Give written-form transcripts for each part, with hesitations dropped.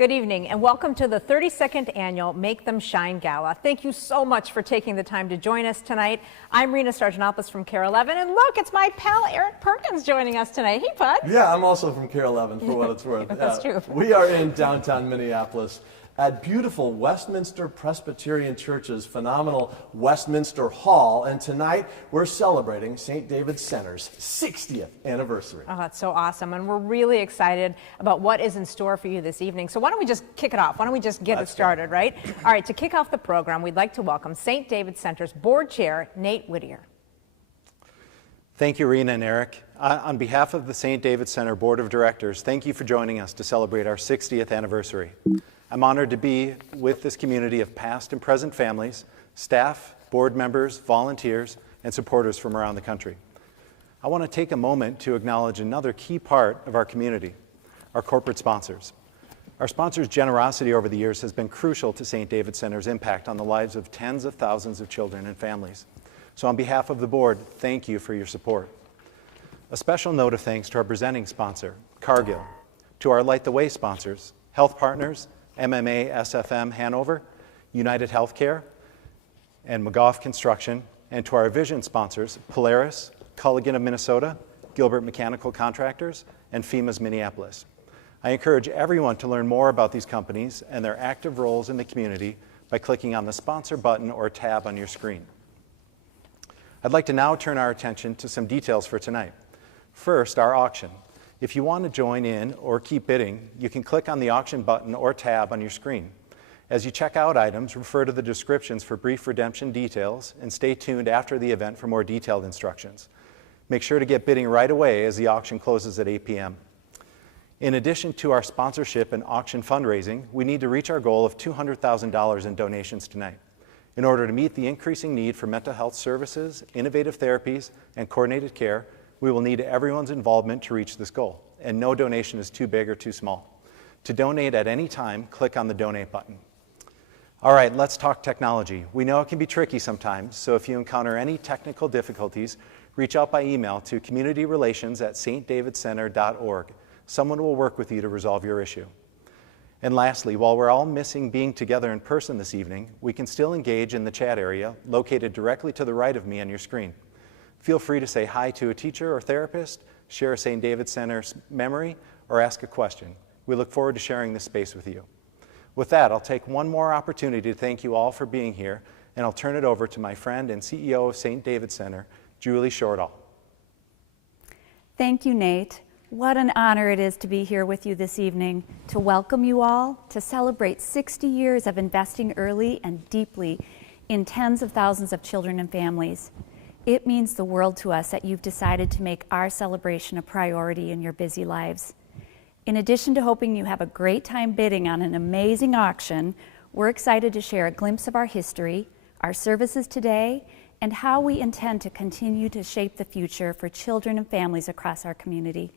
Good evening and welcome to the 32nd annual Make Them Shine Gala. Thank you so much for taking the time to join us tonight. I'm Rena Sargentopoulos from KARE 11, and look, it's my pal Eric Perkins joining us tonight. Hey, bud. Yeah, I'm also from KARE 11 for what it's worth. That's true. We are in downtown Minneapolis at beautiful Westminster Presbyterian Church's phenomenal Westminster Hall, and tonight we're celebrating St. David's Center's 60th anniversary. Oh, that's so awesome, and we're really excited about what is in store for you this evening. So why don't we just kick it off? Why don't we just get it started, right? All right, to kick off the program, we'd like to welcome St. David's Center's Board Chair, Nate Whittier. Thank you, Rena and Eric. On behalf of the St. David's Center Board of Directors, thank you for joining us to celebrate our 60th anniversary. I'm honored to be with this community of past and present families, staff, board members, volunteers, and supporters from around the country. I want to take a moment to acknowledge another key part of our community, our corporate sponsors. Our sponsors' generosity over the years has been crucial to St. David's Center's impact on the lives of tens of thousands of children and families. So on behalf of the board, thank you for your support. A special note of thanks to our presenting sponsor, Cargill, to our Light the Way sponsors, Health Partners, MMA SFM Hanover, United Healthcare, and McGough Construction, and to our vision sponsors, Polaris, Culligan of Minnesota, Gilbert Mechanical Contractors, and FEMA's Minneapolis. I encourage everyone to learn more about these companies and their active roles in the community by clicking on the sponsor button or tab on your screen. I'd like to now turn our attention to some details for tonight. First, our auction. If you want to join in or keep bidding, you can click on the auction button or tab on your screen. As you check out items, refer to the descriptions for brief redemption details and stay tuned after the event for more detailed instructions. Make sure to get bidding right away as the auction closes at 8 p.m. In addition to our sponsorship and auction fundraising, we need to reach our goal of $200,000 in donations tonight. In order to meet the increasing need for mental health services, innovative therapies, and coordinated care, we will need everyone's involvement to reach this goal, and no donation is too big or too small. To donate at any time, click on the donate button. All right, let's talk technology. We know it can be tricky sometimes, so if you encounter any technical difficulties, reach out by email to communityrelations@stdavidcenter.org. Someone will work with you to resolve your issue. And lastly, while we're all missing being together in person this evening, we can still engage in the chat area located directly to the right of me on your screen. Feel free to say hi to a teacher or therapist, share a St. David's Center memory, or ask a question. We look forward to sharing this space with you. With that, I'll take one more opportunity to thank you all for being here, and I'll turn it over to my friend and CEO of St. David's Center, Julie Shortall. Thank you, Nate. What an honor it is to be here with you this evening, to welcome you all, to celebrate 60 years of investing early and deeply in tens of thousands of children and families. It means the world to us that you've decided to make our celebration a priority in your busy lives. In addition to hoping you have a great time bidding on an amazing auction, we're excited to share a glimpse of our history, our services today, and how we intend to continue to shape the future for children and families across our community,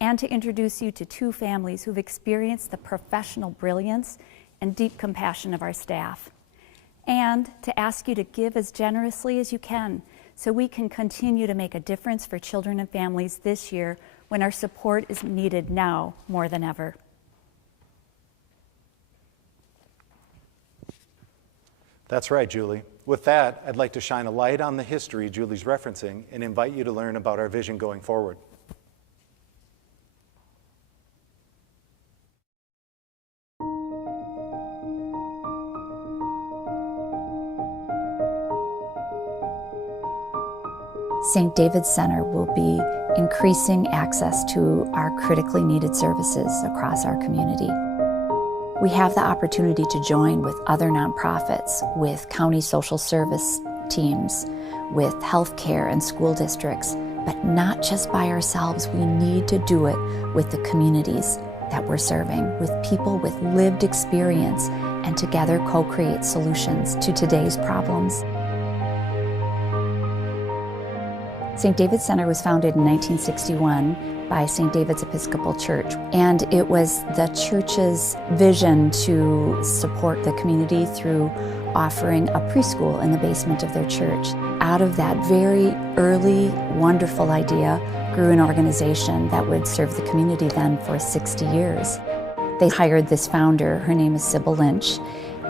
and to introduce you to two families who've experienced the professional brilliance and deep compassion of our staff, and to ask you to give as generously as you can so we can continue to make a difference for children and families this year when our support is needed now more than ever. That's right, Julie. With that, I'd like to shine a light on the history Julie's referencing and invite you to learn about our vision going forward. St. David's Center will be increasing access to our critically needed services across our community. We have the opportunity to join with other nonprofits, with county social service teams, with healthcare and school districts, but not just by ourselves. We need to do it with the communities that we're serving, with people with lived experience, and together co-create solutions to today's problems. St. David's Center was founded in 1961 by St. David's Episcopal Church, and it was the church's vision to support the community through offering a preschool in the basement of their church. Out of that very early, wonderful idea grew an organization that would serve the community then for 60 years. They hired this founder, her name is Sybil Lynch,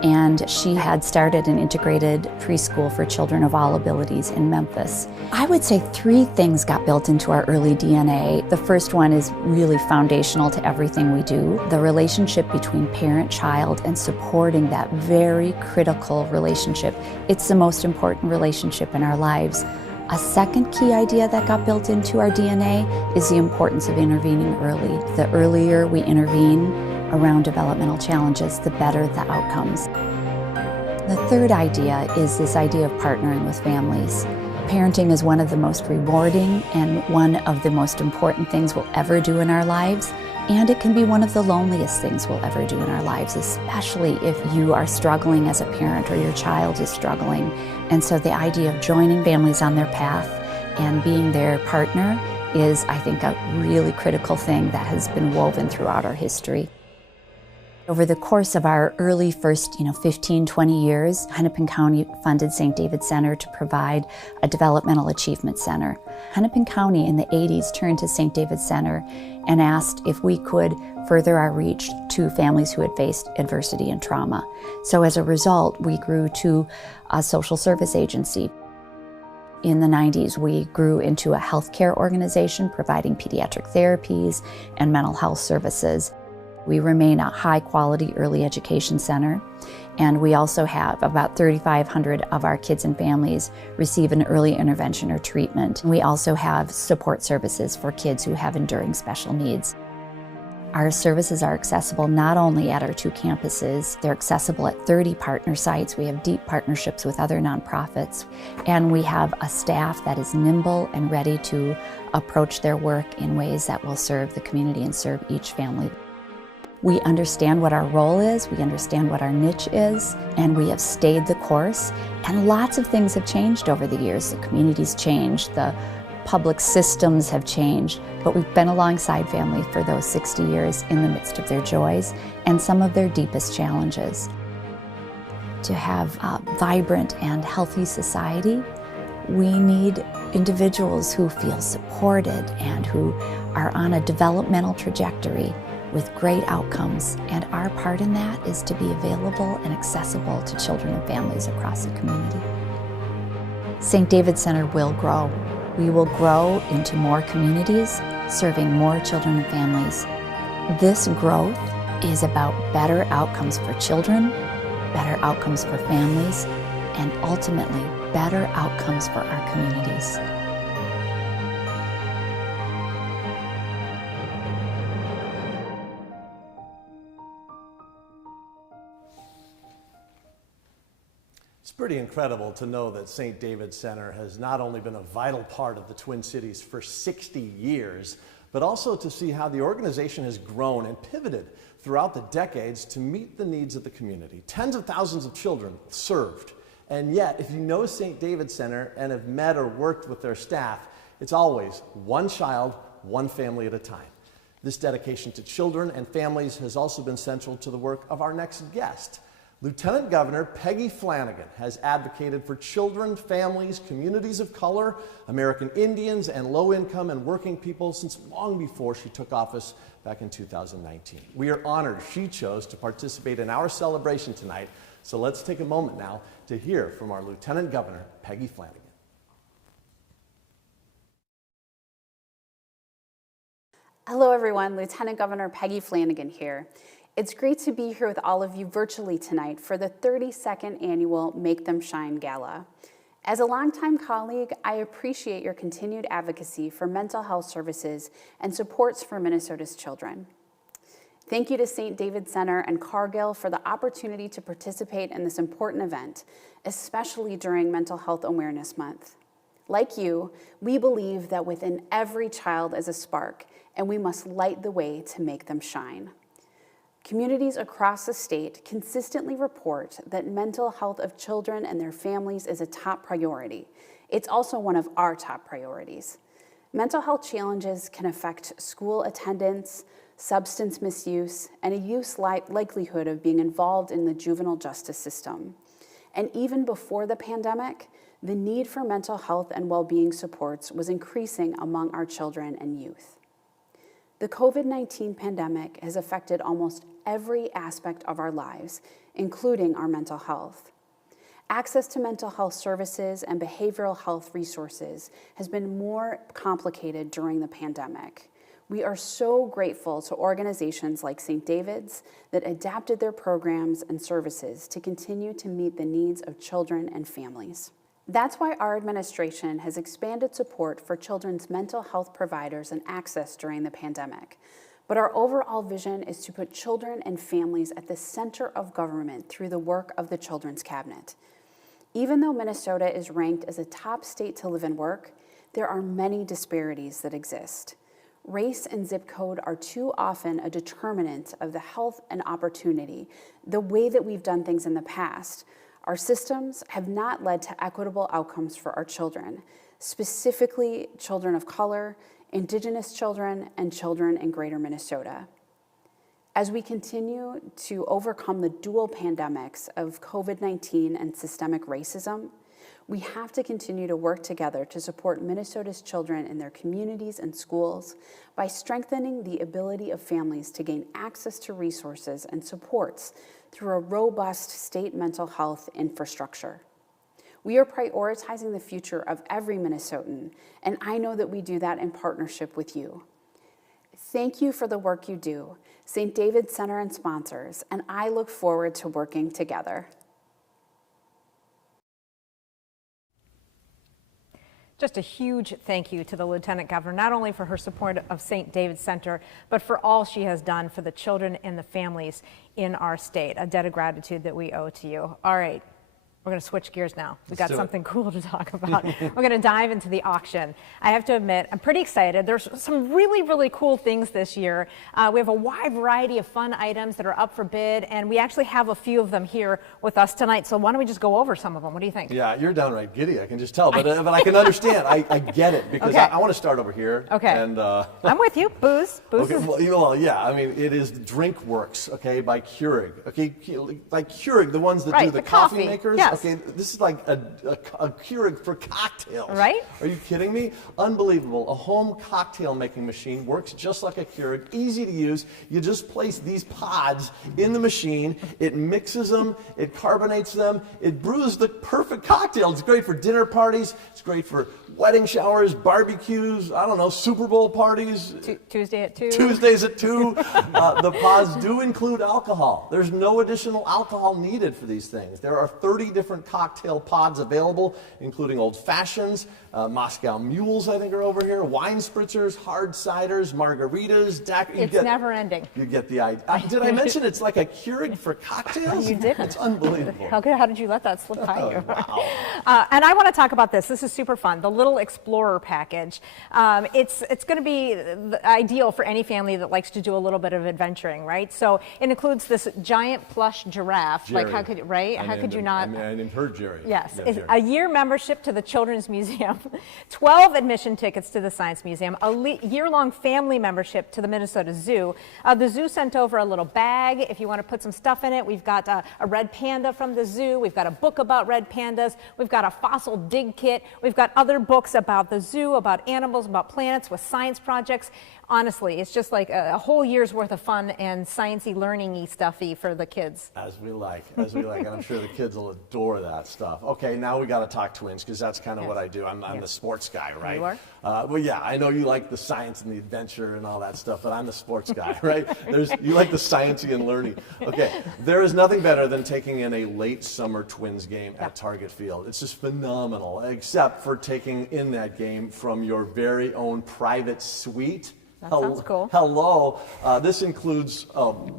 and she had started an integrated preschool for children of all abilities in Memphis. I would say 3 things got built into our early DNA. The first one is really foundational to everything we do, the relationship between parent-child and supporting that very critical relationship. It's the most important relationship in our lives. A second key idea that got built into our DNA is the importance of intervening early. The earlier we intervene around developmental challenges, the better the outcomes. The third idea is this idea of partnering with families. Parenting is one of the most rewarding and one of the most important things we'll ever do in our lives, and it can be one of the loneliest things we'll ever do in our lives, especially if you are struggling as a parent or your child is struggling. And so the idea of joining families on their path and being their partner is, I think, a really critical thing that has been woven throughout our history. Over the course of our early first 15, 20 years, Hennepin County funded St. David Center to provide a developmental achievement center. Hennepin County in the 80s turned to St. David Center and asked if we could further our reach to families who had faced adversity and trauma. So as a result, we grew to a social service agency. In the 90s, we grew into a healthcare organization providing pediatric therapies and mental health services. We remain a high-quality early education center, and we also have about 3,500 of our kids and families receive an early intervention or treatment. We also have support services for kids who have enduring special needs. Our services are accessible not only at our 2 campuses, they're accessible at 30 partner sites. We have deep partnerships with other nonprofits, and we have a staff that is nimble and ready to approach their work in ways that will serve the community and serve each family. We understand what our role is, we understand what our niche is, and we have stayed the course. And lots of things have changed over the years. The community's changed, the public systems have changed, but we've been alongside family for those 60 years in the midst of their joys and some of their deepest challenges. To have a vibrant and healthy society, we need individuals who feel supported and who are on a developmental trajectory with great outcomes, and our part in that is to be available and accessible to children and families across the community. St. David Center will grow. We will grow into more communities, serving more children and families. This growth is about better outcomes for children, better outcomes for families, and ultimately better outcomes for our communities. It's pretty incredible to know that St. David Center has not only been a vital part of the Twin Cities for 60 years, but also to see how the organization has grown and pivoted throughout the decades to meet the needs of the community. Tens of thousands of children served. And yet, if you know St. David Center and have met or worked with their staff, it's always one child, one family at a time. This dedication to children and families has also been central to the work of our next guest. Lieutenant Governor Peggy Flanagan has advocated for children, families, communities of color, American Indians, and low-income and working people since long before she took office back in 2019. We are honored she chose to participate in our celebration tonight, so let's take a moment now to hear from our Lieutenant Governor, Peggy Flanagan. Hello everyone, Lieutenant Governor Peggy Flanagan here. It's great to be here with all of you virtually tonight for the 32nd annual Make Them Shine Gala. As a longtime colleague, I appreciate your continued advocacy for mental health services and supports for Minnesota's children. Thank you to St. David Center and Cargill for the opportunity to participate in this important event, especially during Mental Health Awareness Month. Like you, we believe that within every child is a spark, and we must light the way to make them shine. Communities across the state consistently report that mental health of children and their families is a top priority. It's also one of our top priorities. Mental health challenges can affect school attendance, substance misuse, and a youth's likelihood of being involved in the juvenile justice system. And even before the pandemic, the need for mental health and well-being supports was increasing among our children and youth. The COVID-19 pandemic has affected almost every aspect of our lives, including our mental health. Access to mental health services and behavioral health resources has been more complicated during the pandemic. We are so grateful to organizations like St. David's that adapted their programs and services to continue to meet the needs of children and families. That's why our administration has expanded support for children's mental health providers and access during the pandemic. But our overall vision is to put children and families at the center of government through the work of the Children's Cabinet. Even though Minnesota is ranked as a top state to live and work, there are many disparities that exist. Race and zip code are too often a determinant of the health and opportunity, the way that we've done things in the past. Our systems have not led to equitable outcomes for our children, specifically children of color, Indigenous children, and children in Greater Minnesota. As we continue to overcome the dual pandemics of COVID-19 and systemic racism, we have to continue to work together to support Minnesota's children in their communities and schools by strengthening the ability of families to gain access to resources and supports through a robust state mental health infrastructure. We are prioritizing the future of every Minnesotan, and I know that we do that in partnership with you. Thank you for the work you do, St. David's Center and sponsors, and I look forward to working together. Just a huge thank you to the Lieutenant Governor, not only for her support of St. David's Center, but for all she has done for the children and the families in our state. A debt of gratitude that we owe to you. All right. We're going to switch gears now. We've got something cool to talk about. We're going to dive into the auction. I have to admit, I'm pretty excited. There's some really, really cool things this year. We have a wide variety of fun items that are up for bid, and we actually have a few of them here with us tonight. So why don't we just go over some of them? What do you think? Yeah, you're downright giddy, I can just tell, but I can understand. I get it, because Okay. I want to start over here. Okay. And, I'm with you. Booze. Booze okay, is... well, yeah, I mean, it is DrinkWorks, okay, by Keurig. Okay, like Keurig, the ones that Right, do the the coffee coffee, makers. yes. Okay, this is like a Keurig for cocktails. Right? Are you kidding me? Unbelievable. A home cocktail making machine works just like a Keurig, easy to use. You just place these pods in the machine, it mixes them, it carbonates them, it brews the perfect cocktail. It's great for dinner parties, it's great for wedding showers, barbecues, I don't know, Super Bowl parties. Tuesday at 2. Tuesdays at 2. The pods do include alcohol. There's no additional alcohol needed for these things. There are 30 different cocktail pods available, including old fashions, Moscow mules, I think, are over here, wine spritzers, hard ciders, margaritas. It's never ending. You get the idea. Did I mention it's like a Keurig for cocktails? You didn't. It's unbelievable. How did you let that slip by you? Wow. And I want to talk about this. This is super fun. The Little Explorer package. It's going to be ideal for any family that likes to do a little bit of adventuring, right? So it includes this giant plush giraffe. Jerry. Like, how could you not? I named her Jerry. Yes, Yeah, it's Jerry. a year membership to the Children's Museum, 12 admission tickets to the Science Museum, a year-long family membership to the Minnesota Zoo. The zoo sent over a little bag if you want to put some stuff in it. We've got a red panda from the zoo. We've got a book about red pandas. We've got a fossil dig kit. We've got other books about the zoo, about animals, about planets with science projects. Honestly, it's just like a whole year's worth of fun and sciencey, learning-y stuffy for the kids. As we like, and I'm sure the kids will adore that stuff. Okay, now we got to talk twins, because that's kind of what I do. I'm the sports guy, right? You are? Well, yeah, I know you like the science and the adventure and all that stuff, but I'm the sports guy, right? You like the sciencey and learning. Okay, there is nothing better than taking in a late summer twins game at Target Field. It's just phenomenal, except for taking in that game from your very own private suite. That sounds cool. Hello. This includes,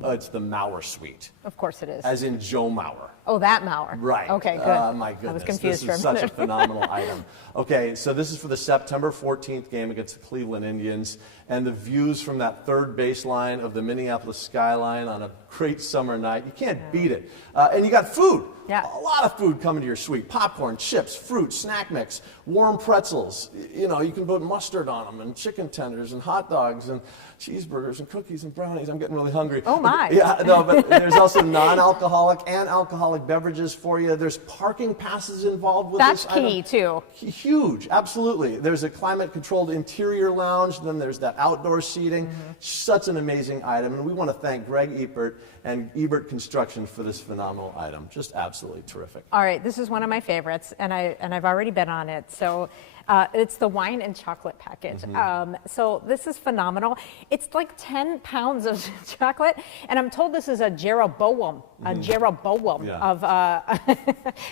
it's the Mauer suite. Of course it is. As in Joe Mauer. Oh, that Mauer. Right. Okay, good. My goodness. I was confused This is such a phenomenal item. Okay, so this is for the September 14th game against the Cleveland Indians, and the views from that third baseline of the Minneapolis skyline on a great summer night. You can't beat it. And you got food. Yeah. A lot of food coming to your suite. Popcorn, chips, fruit, snack mix, warm pretzels. You know, you can put mustard on them, and chicken tenders, and hot dogs. dogs and cheeseburgers and cookies and brownies. I'm getting really hungry. Oh, my. Yeah, no, but there's also non-alcoholic and alcoholic beverages for you. There's parking passes involved with That's this key, item. too. Huge, absolutely. There's a climate-controlled interior lounge, then there's that outdoor seating. Such an amazing item, and we want to thank Greg Ebert and Ebert Construction for this phenomenal item. Just absolutely terrific. All right, this is one of my favorites, and I've already been on it. So it's the wine and chocolate package. So this is phenomenal. It's like 10 pounds of chocolate, and I'm told this is a Jeroboam. Yeah. Of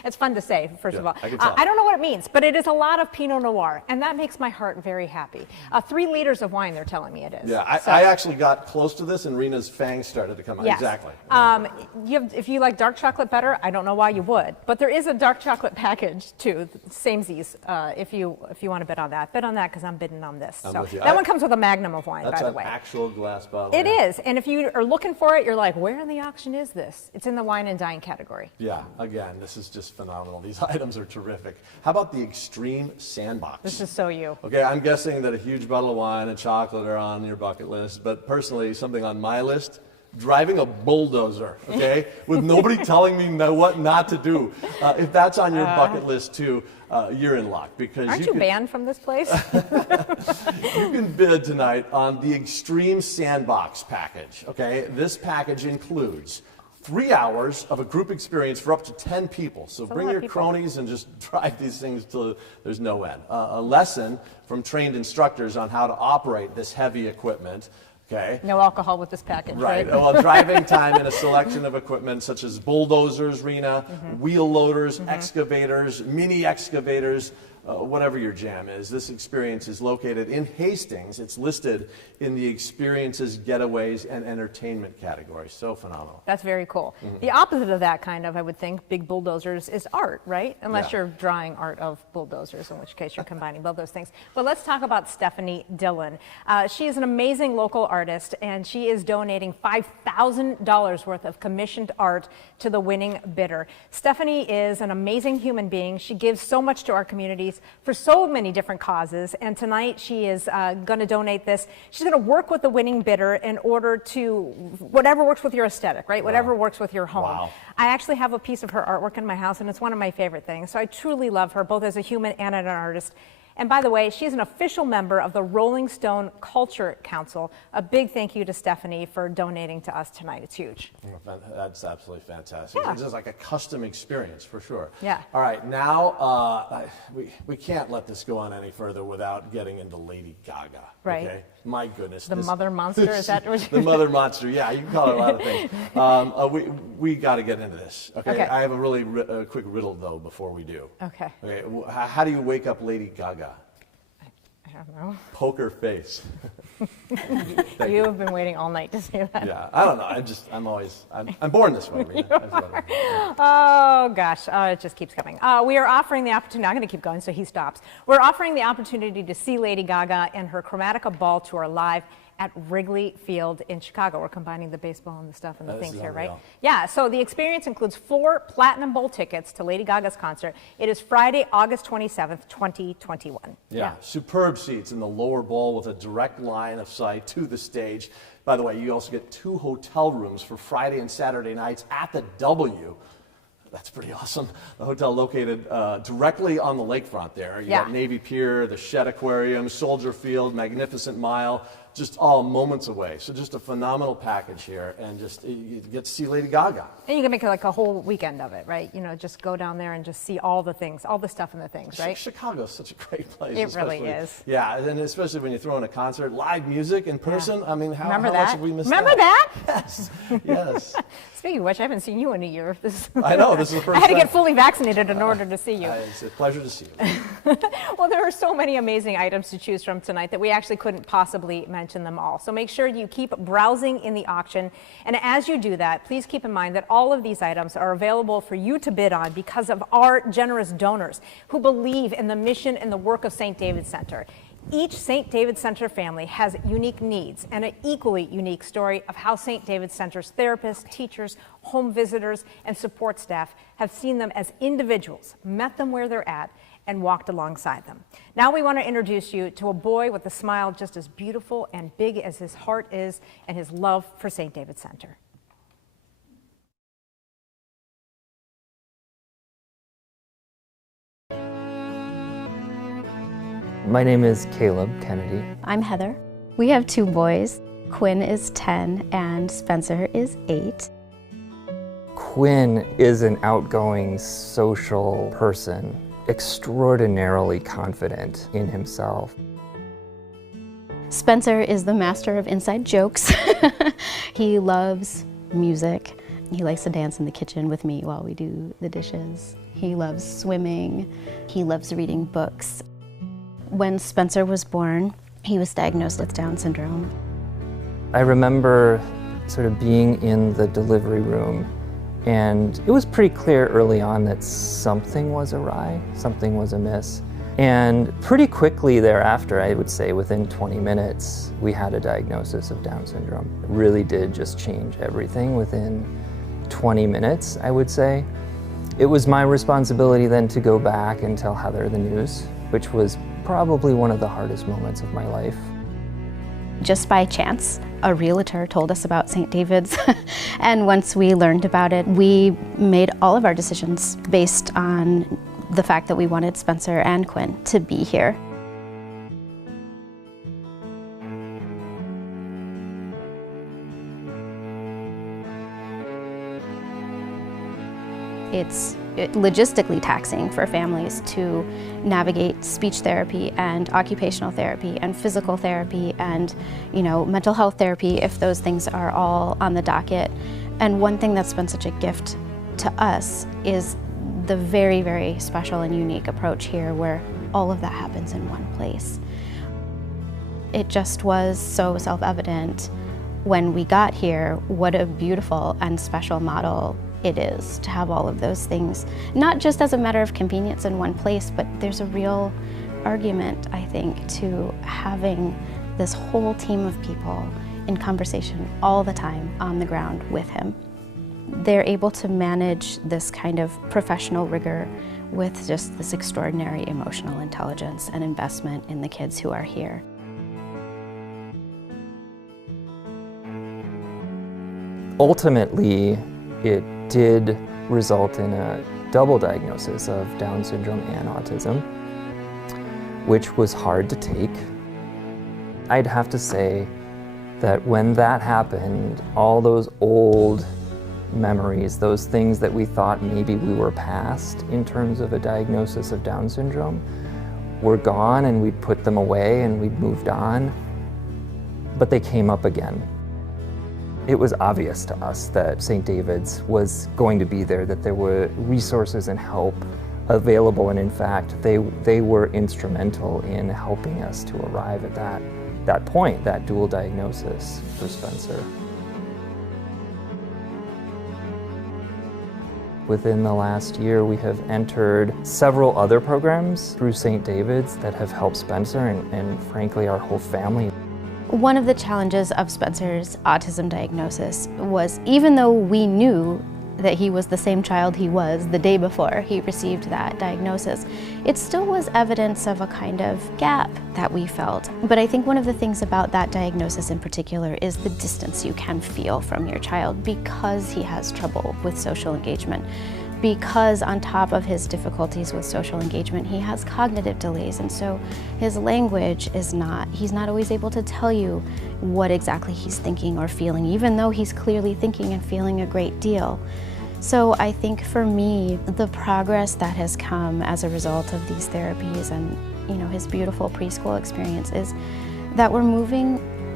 it's fun to say, first of Yeah, all. I can tell. I don't know what it means, but it is a lot of Pinot Noir, and that makes my heart very happy. 3 liters of wine, they're telling me it is. Yeah, So- I actually got close to this, and Rena's fangs started to come out. Yes. Exactly. If you like dark chocolate better, I don't know why you would, but there is a dark chocolate package too, samesies. If you want to bid on that, because I'm bidding on this. I'm So with you. that one comes with a magnum of wine, That's by the an way. actual glass bottle. It yeah. is, and if you are looking for it, you're like, where in the auction is this? It's in the wine and dine category. Yeah, again, this is just phenomenal. These items are terrific. How about the Extreme Sandbox? This is so you. Okay, I'm guessing that a huge bottle of wine and chocolate are on your bucket list, but personally, something on my list, driving a bulldozer, okay, with nobody telling me what not to do. If that's on your bucket list too, you're in luck, because Aren't you banned from this place? you can bid tonight on the Extreme Sandbox package, okay? This package includes 3 hours of a group experience for up to 10 people. So bring lot of your people. cronies and just drive these things till there's no end. A lesson from trained instructors on how to operate this heavy equipment. Okay. No alcohol with this package, Right. right? Well, driving time in a selection of equipment such as bulldozers, Rena, wheel loaders, excavators, mini excavators, whatever your jam is. This experience is located in Hastings. It's listed in the experiences, getaways, and entertainment category. So phenomenal. That's very cool. The opposite of that kind of, I would think, big bulldozers is art, right? Unless Yeah. you're drawing art of bulldozers, in which case you're combining both those things. But let's talk about Stephanie Dillon. She is an amazing local artist, and she is donating $5,000 worth of commissioned art to the winning bidder. Stephanie is an amazing human being. She gives so much to our communities for so many different causes, and tonight she is going to donate this. She's going to work with the winning bidder in order to, whatever works with your aesthetic, right? Whatever works with your home. Wow. I actually have a piece of her artwork in my house, and it's one of my favorite things. So I truly love her, both as a human and as an artist. And by the way, she's an official member of the Rolling Stone Culture Council. A big thank you to Stephanie for donating to us tonight. It's huge. That's absolutely fantastic. Yeah. It's just like a custom experience for sure. Yeah. All right, now we can't let this go on any further without getting into Lady Gaga. Right. Okay? My goodness. The mother monster, is that what the mother monster? Yeah, you can call it a lot of things. We got to get into this. Okay. I have a really quick riddle though before we do. Okay. Okay. How do you wake up Lady Gaga? I don't know. Poker face. You have been waiting all night to say that. Yeah. I don't know. I'm born this way. Rena. That's what I mean. Oh, gosh. It just keeps coming. We are offering the opportunity. I'm going to keep going so he stops. We're offering the opportunity to see Lady Gaga and her Chromatica Ball Tour live at Wrigley Field in Chicago. We're combining the baseball and the stuff and the This things is here, right? unreal. Yeah, so the experience includes 4 Platinum Bowl tickets to Lady Gaga's concert. It is Friday, August 27th, 2021. Yeah, superb seats in the lower bowl with a direct line of sight to the stage. By the way, you also get 2 hotel rooms for Friday and Saturday nights at the W. That's pretty awesome. The hotel located directly on the lakefront there. You got Navy Pier, the Shed Aquarium, Soldier Field, Magnificent Mile, just all moments away. So just a phenomenal package here, and just you get to see Lady Gaga. And you can make it like a whole weekend of it, right? You know, just go down there and just see all the things, all the stuff and the things, right? Chicago's such a great place. It really especially- is. Yeah, and especially when you throw in a concert, live music in person. I mean, how Remember much that? have we missed Remember that? Yes, yes. Speaking of which, I haven't seen you in a year. I know, this is the first I had to time. get fully vaccinated in order to see you. It's a pleasure to see you. Well, there are so many amazing items to choose from tonight that we actually couldn't possibly mention them all. So make sure you keep browsing in the auction. And as you do that, please keep in mind that all of these items are available for you to bid on because of our generous donors who believe in the mission and the work of St. David Center. Each St. David Center family has unique needs and an equally unique story of how St. David Center's therapists, teachers, home visitors, and support staff have seen them as individuals, met them where they're at, and walked alongside them. Now we want to introduce you to a boy with a smile just as beautiful and big as his heart is and his love for St. David's Center. My name is Caleb Kennedy. I'm Heather. We have 2 boys. Quinn is 10 and Spencer is 8. Quinn is an outgoing, social person, extraordinarily confident in himself. Spencer is the master of inside jokes. He loves music. He likes to dance in the kitchen with me while we do the dishes. He loves swimming. He loves reading books. When Spencer was born, he was diagnosed with Down syndrome. I remember sort of being in the delivery room, and it was pretty clear early on that something was awry, something was amiss. And pretty quickly thereafter, I would say within 20 minutes, we had a diagnosis of Down syndrome. It really did just change everything within 20 minutes, I would say. It was my responsibility then to go back and tell Heather the news, which was probably one of the hardest moments of my life. Just by chance, a realtor told us about St. David's, and once we learned about it, we made all of our decisions based on the fact that we wanted Spencer and Quinn to be here. It's logistically taxing for families to navigate speech therapy and occupational therapy and physical therapy and, mental health therapy if those things are all on the docket. And one thing that's been such a gift to us is the very, very special and unique approach here where all of that happens in one place. It just was so self-evident when we got here what a beautiful and special model it is to have all of those things, not just as a matter of convenience in one place, but there's a real argument, I think, to having this whole team of people in conversation all the time on the ground with him. They're able to manage this kind of professional rigor with just this extraordinary emotional intelligence and investment in the kids who are here. Ultimately, it did result in a double diagnosis of Down syndrome and autism, which was hard to take. I'd have to say that when that happened, all those old memories, those things that we thought maybe we were past in terms of a diagnosis of Down syndrome, were gone, and we'd put them away and we'd moved on, but they came up again. It was obvious to us that St. David's was going to be there, that there were resources and help available, and in fact, they were instrumental in helping us to arrive at that point, that dual diagnosis for Spencer. Within the last year, we have entered several other programs through St. David's that have helped Spencer and frankly, our whole family. One of the challenges of Spencer's autism diagnosis was, even though we knew that he was the same child he was the day before he received that diagnosis, it still was evidence of a kind of gap that we felt. But I think one of the things about that diagnosis in particular is the distance you can feel from your child because he has trouble with social engagement. Because on top of his difficulties with social engagement, he has cognitive delays, and so his language is he's not always able to tell you what exactly he's thinking or feeling, even though he's clearly thinking and feeling a great deal. So I think for me, the progress that has come as a result of these therapies and his beautiful preschool experience is that we're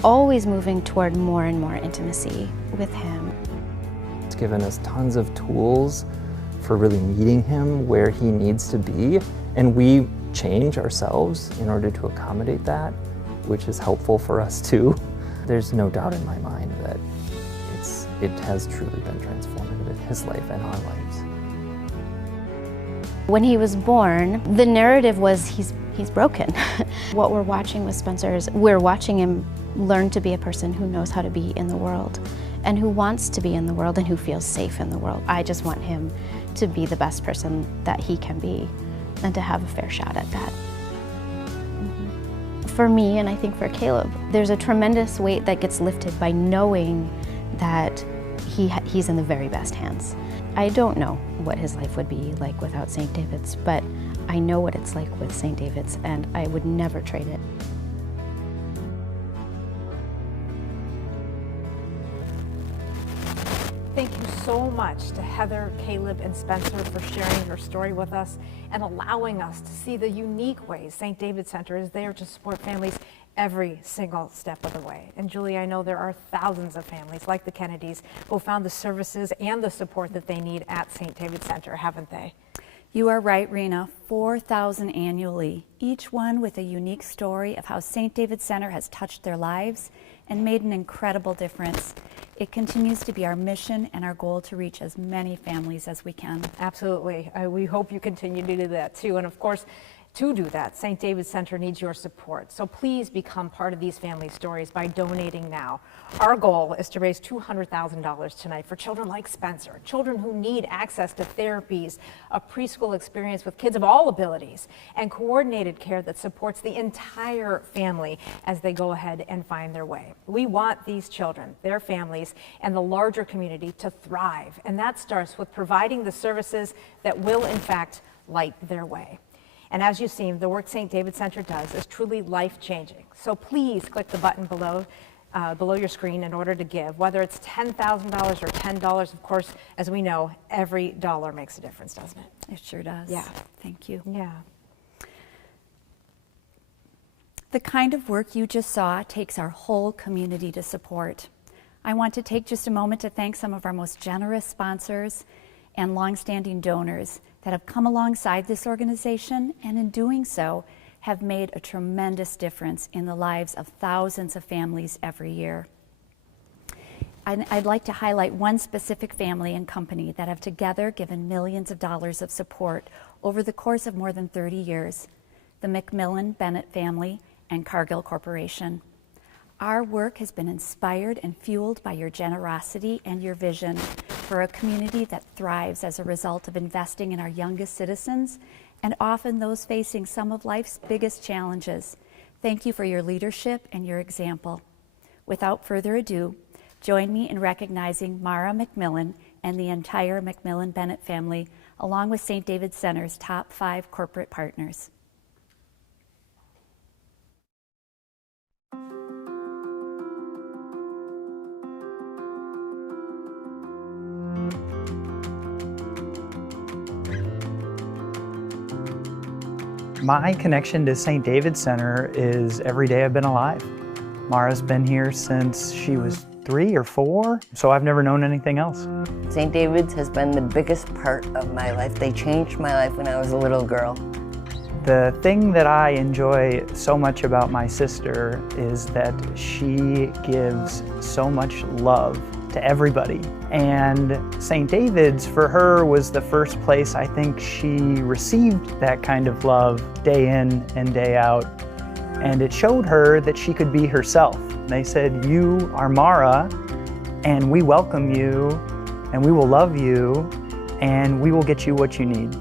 always moving toward more and more intimacy with him. It's given us tons of tools for really meeting him where he needs to be, and we change ourselves in order to accommodate that, which is helpful for us too. There's no doubt in my mind that it has truly been transformative in his life and our lives. When he was born, the narrative was he's broken. What we're watching with Spencer is we're watching him learn to be a person who knows how to be in the world and who wants to be in the world and who feels safe in the world. I just want him to be the best person that he can be and to have a fair shot at that. For me, and I think for Caleb, there's a tremendous weight that gets lifted by knowing that he's in the very best hands. I don't know what his life would be like without St. David's, but I know what it's like with St. David's, and I would never trade it. Thank you so much to Heather, Caleb, and Spencer for sharing your story with us and allowing us to see the unique ways St. David's Center is there to support families every single step of the way. And Julie, I know there are thousands of families like the Kennedys who found the services and the support that they need at St. David's Center, haven't they? You are right, Rena. 4,000 annually, each one with a unique story of how St. David's Center has touched their lives and made an incredible difference. It continues to be our mission and our goal to reach as many families as we can. Absolutely. We hope you continue to do that too. And of course, to do that, St. David's Center needs your support. So please become part of these family stories by donating now. Our goal is to raise $200,000 tonight for children like Spencer, children who need access to therapies, a preschool experience with kids of all abilities, and coordinated care that supports the entire family as they go ahead and find their way. We want these children, their families, and the larger community to thrive. And that starts with providing the services that will, in fact, light their way. And as you've seen, the work St. David's Center does is truly life-changing. So please click the button below your screen in order to give, whether it's $10,000 or $10. Of course, as we know, every dollar makes a difference, doesn't it? It sure does. Yeah. Thank you. Yeah. The kind of work you just saw takes our whole community to support. I want to take just a moment to thank some of our most generous sponsors and longstanding donors that have come alongside this organization, and in doing so have made a tremendous difference in the lives of thousands of families every year. I'd like to highlight one specific family and company that have together given millions of dollars of support over the course of more than 30 years, the McMillan Bennett family and Cargill Corporation. Our work has been inspired and fueled by your generosity and your vision for a community that thrives as a result of investing in our youngest citizens and often those facing some of life's biggest challenges. Thank you for your leadership and your example. Without further ado, join me in recognizing Mara McMillan and the entire McMillan Bennett family, along with St. David's Center's top 5 corporate partners. My connection to St. David's Center is every day I've been alive. Mara's been here since she was 3 or 4, so I've never known anything else. St. David's has been the biggest part of my life. They changed my life when I was a little girl. The thing that I enjoy so much about my sister is that she gives so much love to everybody. And St. David's for her was the first place I think she received that kind of love day in and day out. And it showed her that she could be herself. They said, "You are Mara, and we welcome you, and we will love you, and we will get you what you need."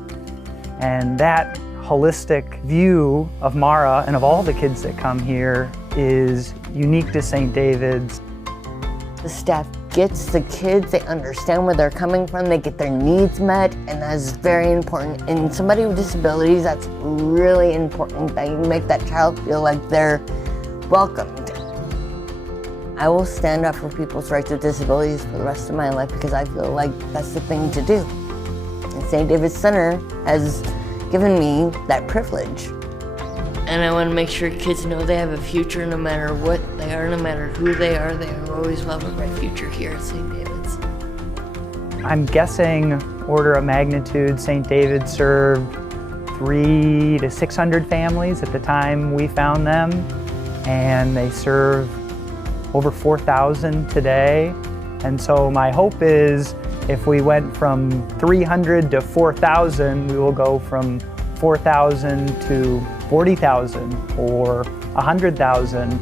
And that holistic view of Mara and of all the kids that come here is unique to St. David's. The staff gets the kids, they understand where they're coming from, they get their needs met, and that's very important. And somebody with disabilities, that's really important, that you make that child feel like they're welcomed. I will stand up for people's rights with disabilities for the rest of my life because I feel like that's the thing to do. And St. David's Center has given me that privilege. And I want to make sure kids know they have a future no matter what they are, no matter who they are always will have a bright future here at St. David's. I'm guessing, order of magnitude, St. David's served 300 to 600 families at the time we found them, and they serve over 4,000 today. And so my hope is if we went from 300 to 4,000, we will go from 4,000 to 40,000 or 100,000,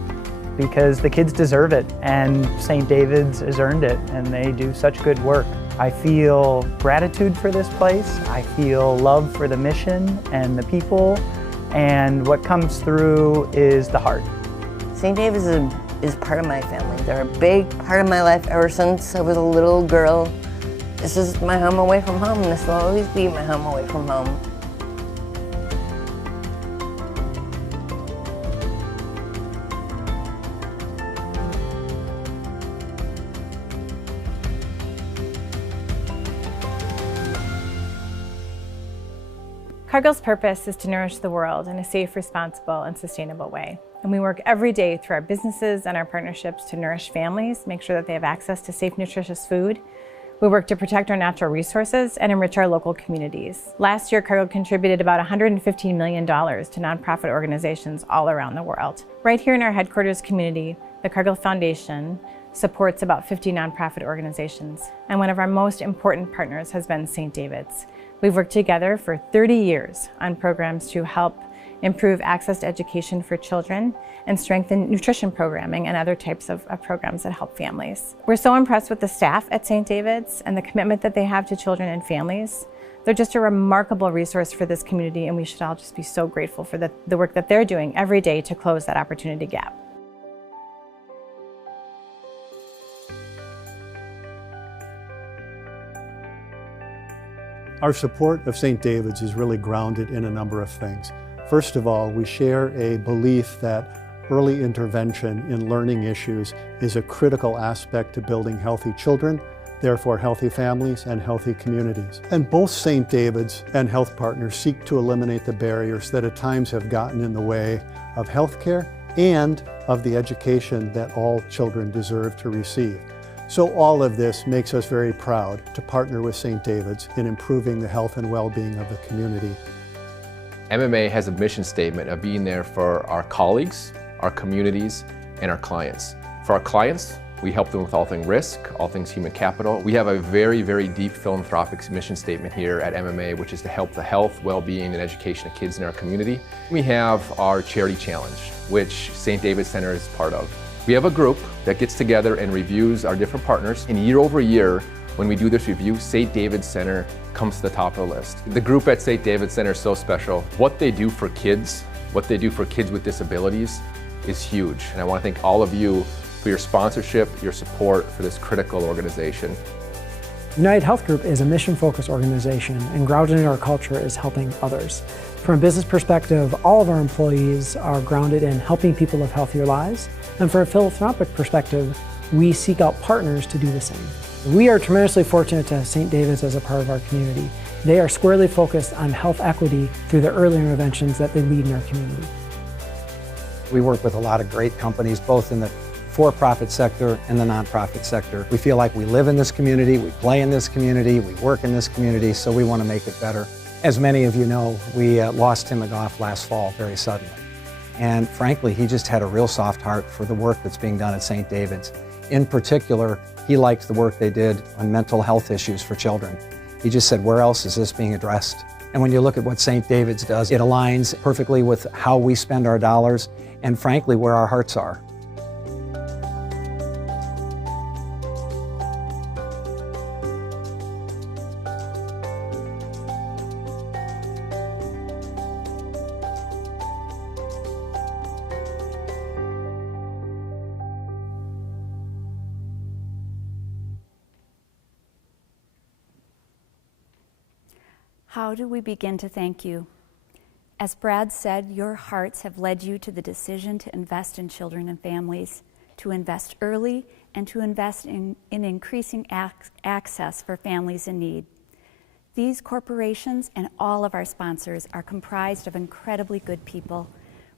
because the kids deserve it and St. David's has earned it and they do such good work. I feel gratitude for this place. I feel love for the mission and the people. And what comes through is the heart. St. David's is part of my family. They're a big part of my life ever since I was a little girl. This is my home away from home. This will always be my home away from home. Cargill's purpose is to nourish the world in a safe, responsible, and sustainable way. And we work every day through our businesses and our partnerships to nourish families, make sure that they have access to safe, nutritious food. We work to protect our natural resources and enrich our local communities. Last year, Cargill contributed about $115 million to nonprofit organizations all around the world. Right here in our headquarters community, the Cargill Foundation supports about 50 nonprofit organizations. And one of our most important partners has been St. David's. We've worked together for 30 years on programs to help improve access to education for children and strengthen nutrition programming and other types of programs that help families. We're so impressed with the staff at St. David's and the commitment that they have to children and families. They're just a remarkable resource for this community, and we should all just be so grateful for the work that they're doing every day to close that opportunity gap. Our support of St. David's is really grounded in a number of things. First of all, we share a belief that early intervention in learning issues is a critical aspect to building healthy children, therefore healthy families and healthy communities. And both St. David's and health partners seek to eliminate the barriers that at times have gotten in the way of healthcare and of the education that all children deserve to receive. So all of this makes us very proud to partner with St. David's in improving the health and well-being of the community. MMA has a mission statement of being there for our colleagues, our communities, and our clients. For our clients, we help them with all things risk, all things human capital. We have a very, very deep philanthropic mission statement here at MMA, which is to help the health, well-being, and education of kids in our community. We have our charity challenge, which St. David's Center is part of. We have a group that gets together and reviews our different partners, and year over year, when we do this review, St. David's Center comes to the top of the list. The group at St. David's Center is so special. What they do for kids, what they do for kids with disabilities is huge. And I want to thank all of you for your sponsorship, your support for this critical organization. United Health Group is a mission-focused organization, and grounded in our culture is helping others. From a business perspective, all of our employees are grounded in helping people live healthier lives. And from a philanthropic perspective, we seek out partners to do the same. We are tremendously fortunate to have St. David's as a part of our community. They are squarely focused on health equity through the early interventions that they lead in our community. We work with a lot of great companies, both in the for-profit sector and the nonprofit sector. We feel like we live in this community, we play in this community, we work in this community, so we want to make it better. As many of you know, we lost Tim McGough last fall very suddenly. And frankly, he just had a real soft heart for the work that's being done at St. David's. In particular, he liked the work they did on mental health issues for children. He just said, where else is this being addressed? And when you look at what St. David's does, it aligns perfectly with how we spend our dollars and frankly, where our hearts are. How do we begin to thank you? As Brad said, your hearts have led you to the decision to invest in children and families, to invest early, and to invest in increasing access for families in need. These corporations and all of our sponsors are comprised of incredibly good people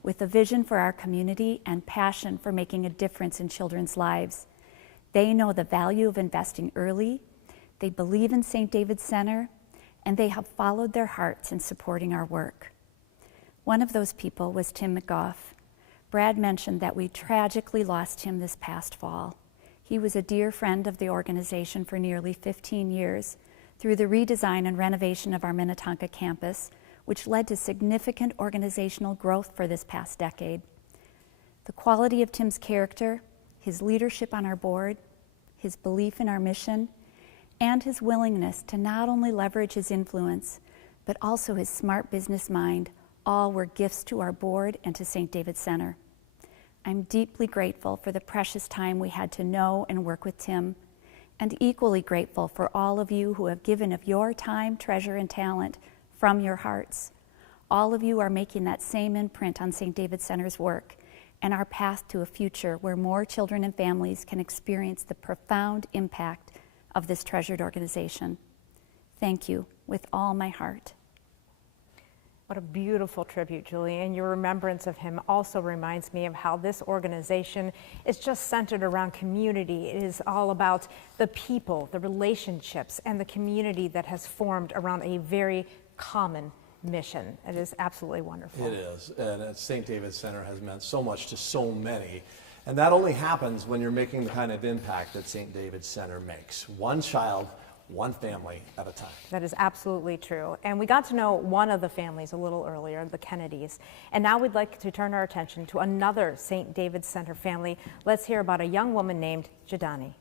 with a vision for our community and passion for making a difference in children's lives. They know the value of investing early, they believe in St. David's Center, and they have followed their hearts in supporting our work. One of those people was Tim McGough. Brad mentioned that we tragically lost him this past fall. He was a dear friend of the organization for nearly 15 years through the redesign and renovation of our Minnetonka campus, which led to significant organizational growth for this past decade. The quality of Tim's character, his leadership on our board, his belief in our mission, and his willingness to not only leverage his influence, but also his smart business mind, all were gifts to our board and to St. David's Center. I'm deeply grateful for the precious time we had to know and work with Tim, and equally grateful for all of you who have given of your time, treasure, and talent from your hearts. All of you are making that same imprint on St. David's Center's work and our path to a future where more children and families can experience the profound impact of this treasured organization. Thank you with all my heart. What a beautiful tribute, Julie, and your remembrance of him also reminds me of how this organization is just centered around community. It is all about the people, the relationships, and the community that has formed around a very common mission. It is absolutely wonderful. It is, and St. David's Center has meant so much to so many. And that only happens when you're making the kind of impact that St. David's Center makes. One child, one family at a time. That is absolutely true. And we got to know one of the families a little earlier, the Kennedys. And now we'd like to turn our attention to another St. David's Center family. Let's hear about a young woman named Jadani.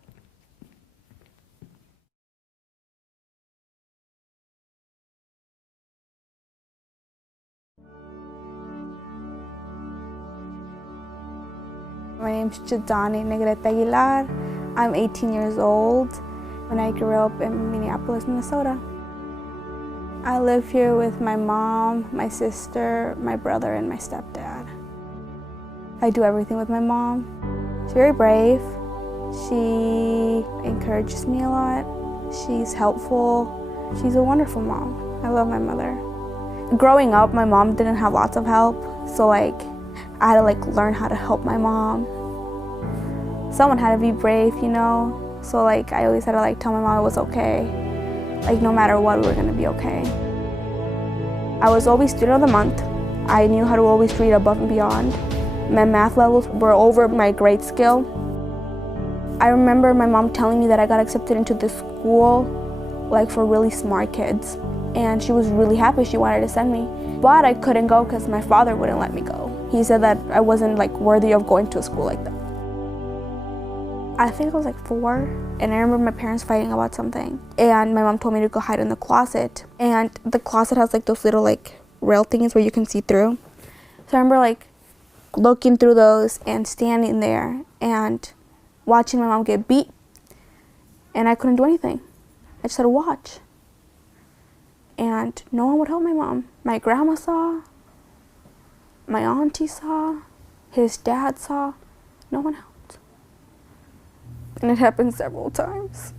My name's Jadani Negrete Aguilar. I'm 18 years old, and I grew up in Minneapolis, Minnesota. I live here with my mom, my sister, my brother, and my stepdad. I do everything with my mom. She's very brave. She encourages me a lot. She's helpful. She's a wonderful mom. I love my mother. Growing up, my mom didn't have lots of help, so I had to learn how to help my mom. Someone had to be brave, you know? So I always had to tell my mom it was okay. No matter what, we were gonna be okay. I was always student of the month. I knew how to always read above and beyond. My math levels were over my grade scale. I remember my mom telling me that I got accepted into this school for really smart kids. And she was really happy. She wanted to send me. But I couldn't go because my father wouldn't let me go. He said that I wasn't worthy of going to a school like that. I think I was 4, and I remember my parents fighting about something. And my mom told me to go hide in the closet. And the closet has those little rail things where you can see through. So I remember looking through those and standing there and watching my mom get beat. And I couldn't do anything. I just had to watch. And no one would help my mom. My grandma saw, my auntie saw, his dad saw, no one helped. And it happened several times.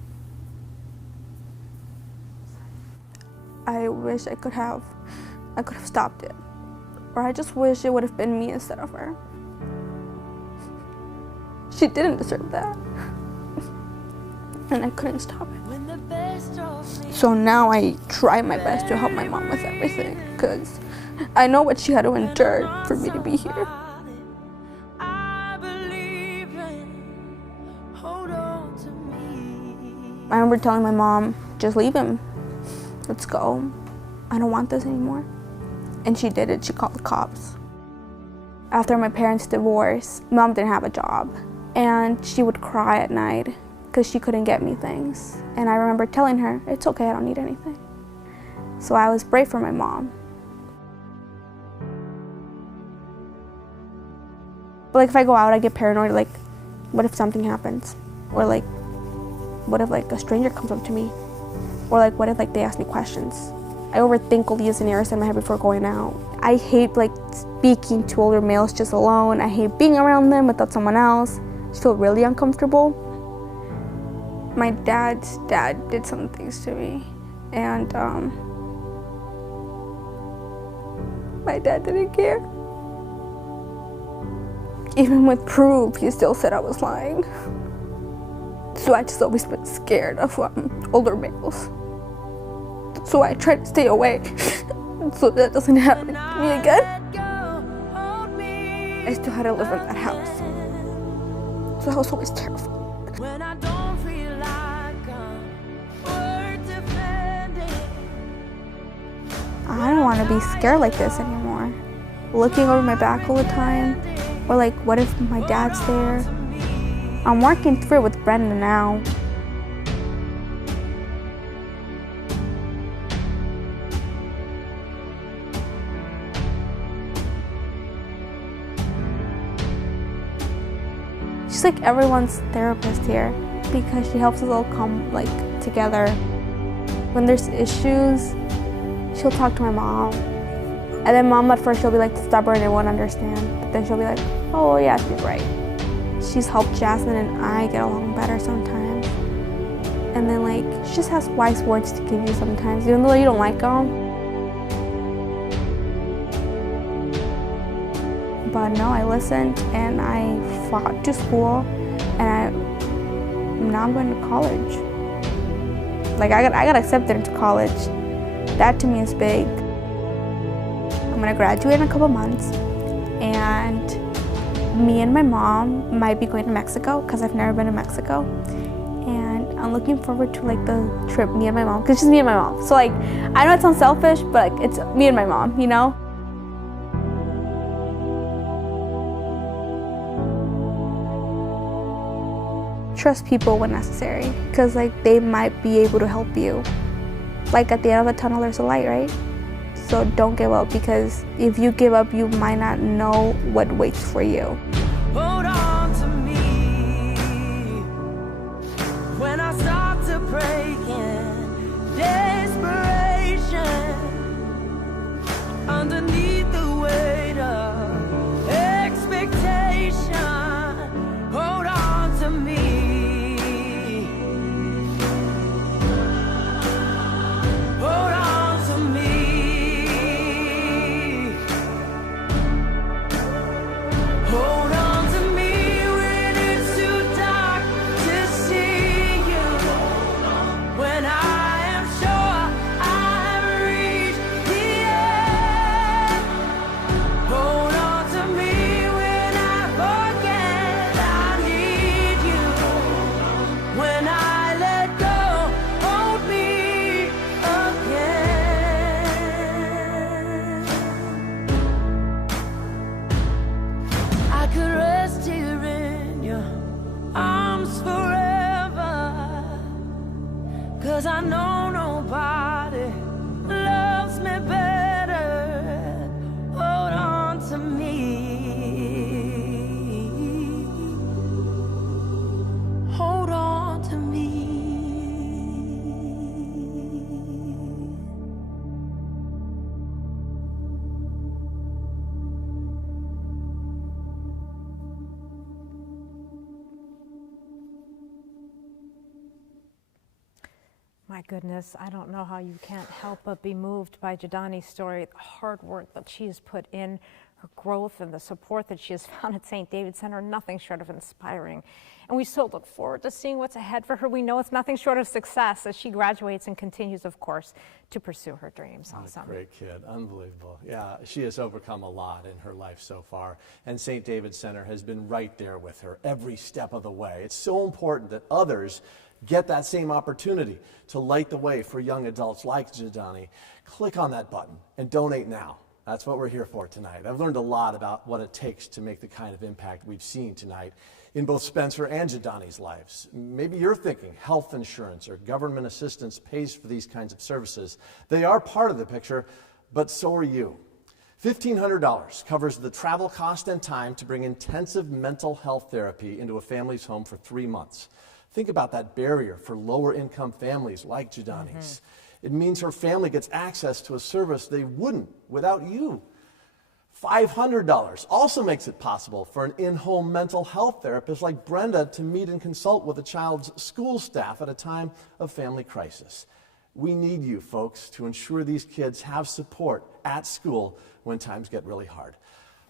I wish I could have stopped it. Or I just wish it would have been me instead of her. She didn't deserve that. And I couldn't stop it. So now I try my best to help my mom with everything, because I know what she had to endure for me to be here. I remember telling my mom, just leave him. Let's go. I don't want this anymore. And she did it. She called the cops. After my parents' divorce, Mom didn't have a job. And she would cry at night because she couldn't get me things. And I remember telling her, it's okay, I don't need anything. So I was brave for my mom. But if I go out, I get paranoid, what if something happens? Or what if a stranger comes up to me? Or what if they ask me questions? I overthink all these scenarios in my head before going out. I hate speaking to older males just alone. I hate being around them without someone else. I just feel really uncomfortable. My dad's dad did some things to me, and my dad didn't care. Even with proof, he still said I was lying. So I just always been scared of older males. So I tried to stay away so that doesn't happen to me again. I still had to live in that house. So I was always terrified. I don't want to be scared like this anymore. Looking over my back all the time, or what if my dad's there? I'm working through it with Brenda now. She's like everyone's therapist here because she helps us all come like together. When there's issues, she'll talk to my mom. And then mom at first she'll be like stubborn and won't understand. But then she'll be like, oh yeah, she's right. She's helped Jasmine and I get along better sometimes. And then like, she just has wise words to give you sometimes, even though you don't like them. But no, I listened and I fought to school and now I'm going to college. Like I got accepted into college. That to me is big. I'm gonna graduate in a couple months and me and my mom might be going to Mexico because I've never been to Mexico. And I'm looking forward to like the trip, me and my mom, because it's just me and my mom. So like, I know it sounds selfish, but like, it's me and my mom, you know? Trust people when necessary, because like they might be able to help you. Like at the end of a tunnel, there's a light, right? So don't give up, because if you give up, you might not know what waits for you. Hold on to me when I start to break in desperation underneath the weight of expectation. Hold on to me. Hold on to me. Hold on to me when it's too dark to see you. When I am sure I've reached the end. Hold on to me when I forget I need you. When I let go, hold me again. I could rest here in your arms forever, 'cause I know nobody loves me better. Hold on to me. Hold on to me. My goodness, I don't know how you can't help but be moved by Jadani's story, the hard work that she has put in, her growth and the support that she has found at St. David Center, nothing short of inspiring. And we so look forward to seeing what's ahead for her. We know it's nothing short of success as she graduates and continues, of course, to pursue her dreams. Awesome. Great kid, unbelievable. Yeah, she has overcome a lot in her life so far, and St. David Center has been right there with her every step of the way. It's so important that others get that same opportunity to light the way for young adults like Jadani. Click on that button and donate now. That's what we're here for tonight. I've learned a lot about what it takes to make the kind of impact we've seen tonight in both Spencer and Jadani's lives. Maybe you're thinking health insurance or government assistance pays for these kinds of services. They are part of the picture, but so are you. $1,500 covers the travel cost and time to bring intensive mental health therapy into a family's home for 3 months. Think about that barrier for lower income families like Jadani's. It means her family gets access to a service they wouldn't without you. $500 also makes it possible for an in-home mental health therapist like Brenda to meet and consult with a child's school staff at a time of family crisis. We need you, folks, to ensure these kids have support at school when times get really hard.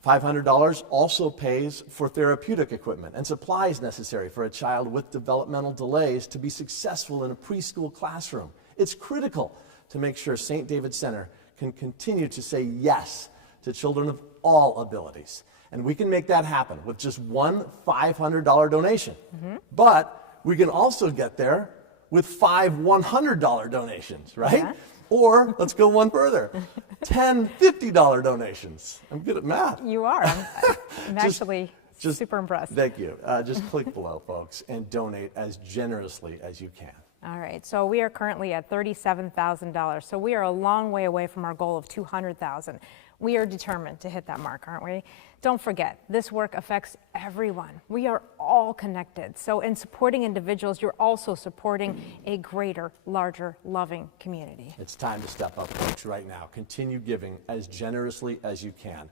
$500 also pays for therapeutic equipment and supplies necessary for a child with developmental delays to be successful in a preschool classroom. It's critical to make sure St. David Center can continue to say yes to children of all abilities. And we can make that happen with just one $500 donation. But we can also get there with 5 $100 donations, right? Yeah. Or let's go one further, 10 $50 donations. I'm good at math. You are. I'm actually super impressed. Thank you. Just click below, folks, and donate as generously as you can. All right, so we are currently at $37,000. So we are a long way away from our goal of $200,000. We are determined to hit that mark, aren't we? Don't forget, this work affects everyone. We are all connected. So in supporting individuals, you're also supporting a greater, larger, loving community. It's time to step up, folks, right now. Continue giving as generously as you can.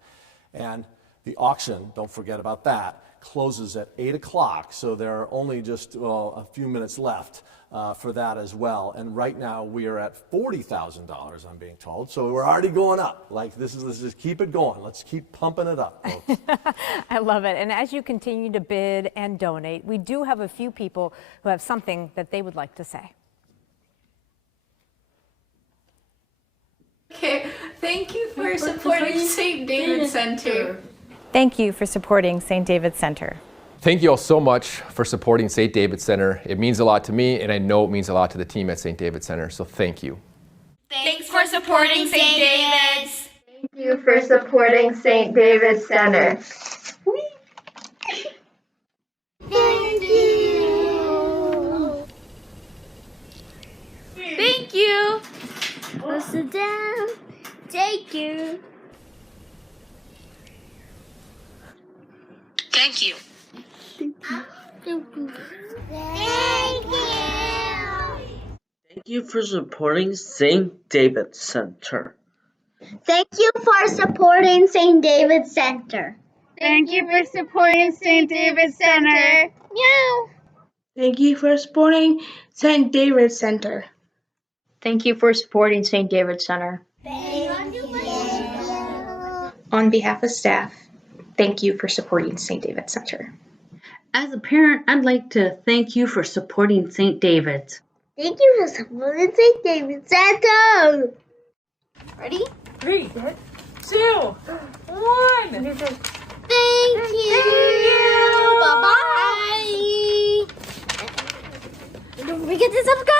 And the auction, don't forget about that, closes at 8 o'clock, so there are only just a few minutes left for that as well. And right now we are at $40,000, I'm being told, so we're already going up. Like let's just keep it going. Let's keep pumping it up, folks. I love it. And as you continue to bid and donate, we do have a few people who have something that they would like to say. Okay, thank you for supporting St. David Center. Thank you for supporting St. David Center. Thank you all so much for supporting St. David Center. It means a lot to me, and I know it means a lot to the team at St. David Center, so thank you. Thanks for supporting St. David's. Thank you for supporting St. David Center. Thank you. Thank you. We'll sit down. Thank you. Thank you. Thank you. Thank you for supporting St. David Center. Thank you for supporting St. David Center. Thank you for supporting St. David Center. Meow. Thank you for supporting St. David Center. Thank you for supporting St. David Center. Thank you. On behalf of staff, thank you for supporting St. David Center. As a parent, I'd like to thank you for supporting St. David's. Thank you for supporting St. David Center. Ready? 3, 2, 1. Thank you. Bye-bye. Don't forget to subscribe.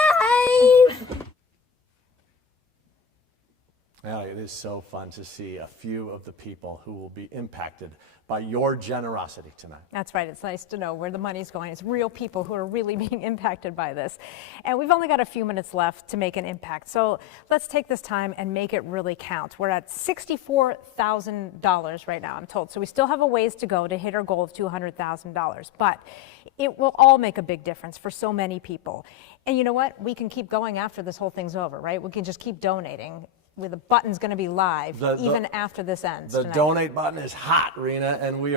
Yeah, it is so fun to see a few of the people who will be impacted by your generosity tonight. That's right. It's nice to know where the money's going. It's real people who are really being impacted by this. And we've only got a few minutes left to make an impact. So let's take this time and make it really count. We're at $64,000 right now, I'm told. So we still have a ways to go to hit our goal of $200,000. But it will all make a big difference for so many people. And you know what? We can keep going after this whole thing's over, right? We can just keep donating. The button's going to be live even after this ends. The tonight. donate button is hot, Rena, and we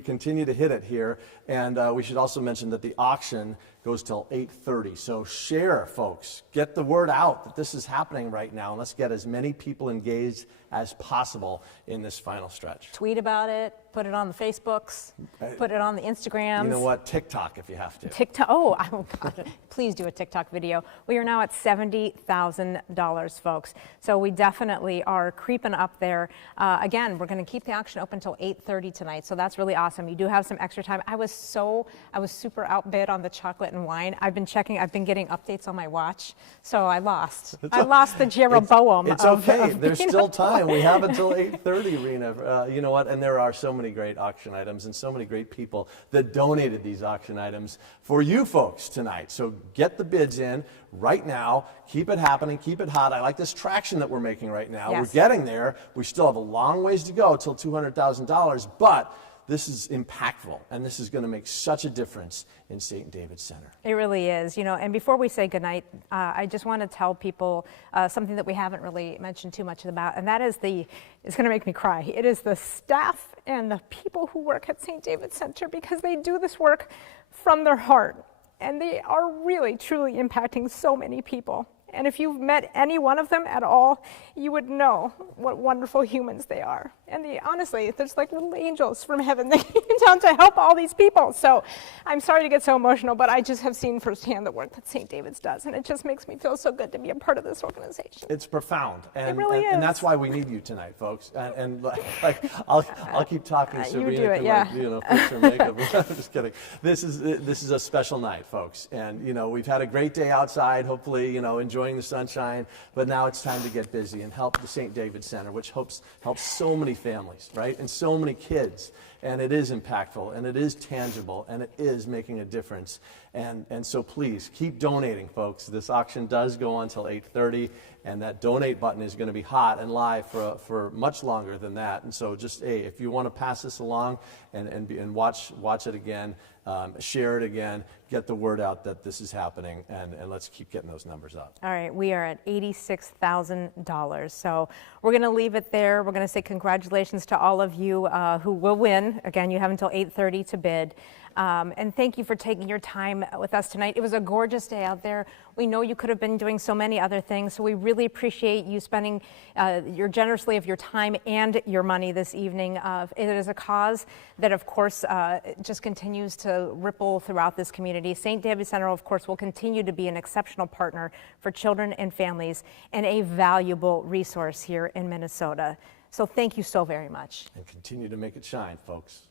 continue to hit it here. And we should also mention that the auction goes till 8:30. So share, folks. Get the word out that this is happening right now. And let's get as many people engaged as possible in this final stretch. Tweet about it. Put it on the Facebooks. Put it on the Instagrams. You know what? TikTok if you have to. TikTok. Oh, God. Please do a TikTok video. We are now at $70,000, folks. So we definitely are creeping up there. Again, we're going to keep the auction open until 8:30 tonight. So that's really awesome. You do have some extra time. I was super outbid on the chocolate and wine. I've been getting updates on my watch. So I lost. I lost the Jeroboam. It's okay. There's still time. We have until 8:30, Rena. You know what? And there are so many great auction items and so many great people that donated these auction items for you folks tonight. So get the bids in right now. Keep it happening. Keep it hot. I like this traction that we're making right now. Yes. We're getting there. We still have a long ways to go till $200,000, but this is impactful, and this is going to make such a difference in St. David Center. It really is, and before we say goodnight, I just want to tell people something that we haven't really mentioned too much about, and that is it's going to make me cry. It is the staff and the people who work at St. David Center, because they do this work from their heart, and they are really, truly impacting so many people. And if you've met any one of them at all, you would know what wonderful humans they are. And honestly, there's like little angels from heaven that came down to help all these people. So I'm sorry to get so emotional, but I just have seen firsthand the work that St. David's does. And it just makes me feel so good to be a part of this organization. It's profound. And, it really is. And that's why we need you tonight, folks. And I'll keep talking so you Rena do it, can yeah. fix her makeup. I'm just kidding. This is a special night, folks. And we've had a great day outside, hopefully, enjoying the sunshine, but now it's time to get busy and help the St. David Center, which helps so many families, right? And so many kids. And it is impactful, and it is tangible, and it is making a difference. And so please keep donating, folks. This auction does go on until 8:30, and that donate button is going to be hot and live for much longer than that. And so just, hey, if you want to pass this along and watch it again, share it again, get the word out that this is happening, and let's keep getting those numbers up. All right, we are at $86,000. So we're going to leave it there. We're going to say congratulations to all of you who will win. Again, you have until 8:30 to bid. And thank you for taking your time with us tonight. It was a gorgeous day out there. We know you could have been doing so many other things, so we really appreciate you spending generously of your time and your money this evening. It is a cause that, of course, just continues to ripple throughout this community. St. David Center, of course, will continue to be an exceptional partner for children and families and a valuable resource here in Minnesota. So thank you so very much. And continue to make it shine, folks.